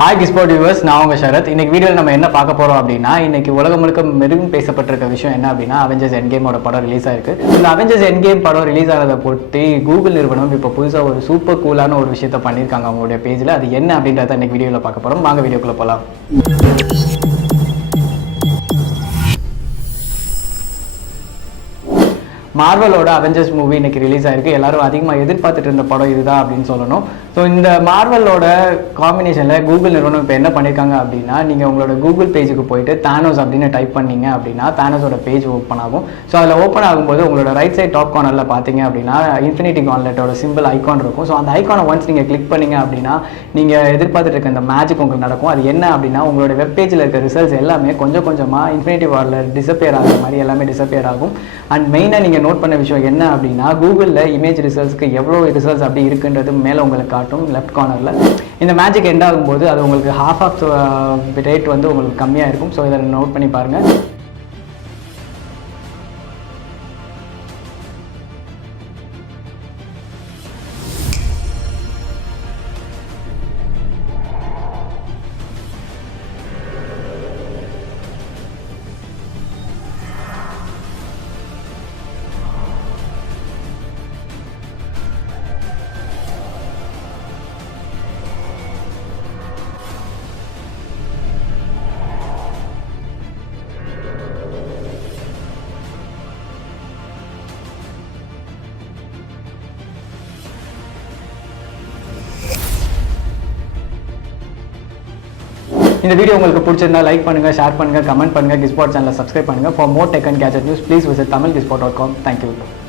Hi கிஸ்போர்ட் viewers, நான் உங்கள் ஷரத். இன்னைக்கு வீடியோவில் நம்ம என்ன பார்க்க போகிறோம் அப்படின்னா, இன்னைக்கு உலகம் முழுக்க மெரும் பேசப்பட்டிருக்க விஷயம் என்ன அப்படின்னா, அவெஞ்சர்ஸ் எண்ட்கேமோட படம் ரிலீஸ் ஆயிருக்கு. இந்த அவெஞ்சர்ஸ் எண்ட்கேம் படம் ரிலீஸ் ஆகிறத பொறுத்து கூகுள் நிறுவனம் இப்போ புதுசாக ஒரு சூப்பர் கூலான ஒரு விஷயத்த பண்ணியிருக்காங்க அவங்களுடைய பேஜில். அது என்ன அப்படின்றத இன்னைக்கு வீடியோவில் பார்க்க போகிறோம். வாங்க வீடியோக்குள்ளே போகலாம். மார்வலோட அவெஞ்சர்ஸ் மூவி இன்னைக்கு ரிலீஸ் ஆயிருக்கு. எல்லாரும் அதிகமாக எதிர்பார்த்துட்டு இருந்த படம் இதுதான் அப்படின்னு சொல்லணும். ஸோ இந்த மார்வலோட காம்பினேஷனில் கூகுள் நிறுவனம் இப்போ என்ன பண்ணியிருக்காங்க அப்படின்னா, நீங்கள் உங்களோட கூகுள் பேஜுக்கு போயிட்டு தானோஸ் அப்படின்னு டைப் பண்ணீங்க அப்படின்னா தானோஸோட பேஜ் ஓப்பன் ஆகும். ஸோ அதில் ஓப்பன் ஆகும்போது உங்களோட ரைட் சைட் டாப் கார்னரில் பார்த்தீங்க அப்படின்னா இன்ஃபினிட்டி கான்லெட்டோட சிம்பிள் ஐக்கான் இருக்கும். ஸோ அந்த ஐக்கானை ஒன்ஸ் நீங்கள் கிளிக் பண்ணீங்க அப்படின்னா நீங்கள் எதிர்பார்த்துட்டு இருக்க இந்த மேஜிக் உங்களுக்கு நடக்கும். அது என்ன அப்படின்னா, உங்களோட வெப் பேஜில் இருக்க ரிசல்ட்ஸ் எல்லாமே கொஞ்சம் கொஞ்சமாக இன்ஃபினிட்டி வாரில் டிஸப்பியர் ஆகிற மாதிரி எல்லாமே டிஸப்பியர் ஆகும். அண்ட் மெயினாக நீங்கள் நோட் பண்ண விஷயம் என்ன அப்படின்னா, கூகுளில் இமேஜ் ரிசல்ட்ஸ்க்கு எவ்வளோ ரிசல்ட்ஸ் அப்படி இருக்குன்றது மேலே உங்களுக்கு காட்டும் லெஃப்ட் கார்னரில். இந்த மேஜிக் எண்ட் ஆகும்போது அது உங்களுக்கு ஹாஃப் ஆஃப் ரேட் வந்து உங்களுக்கு கம்மியாக இருக்கும். ஸோ இதை நோட் பண்ணி பாருங்கள். இந்த வீடியோ உங்களுக்கு பிடிச்சிருந்தா லைக் பண்ணுங்க, ஷேர் பண்ணுங்க, கமெண்ட் பண்ணுங்க, கிஸ்பாட் சேனலை சப்ஸ்கிரைப் பண்ணுங்க. For more tech and gadget news please visit tamilgispot.com. Thank you.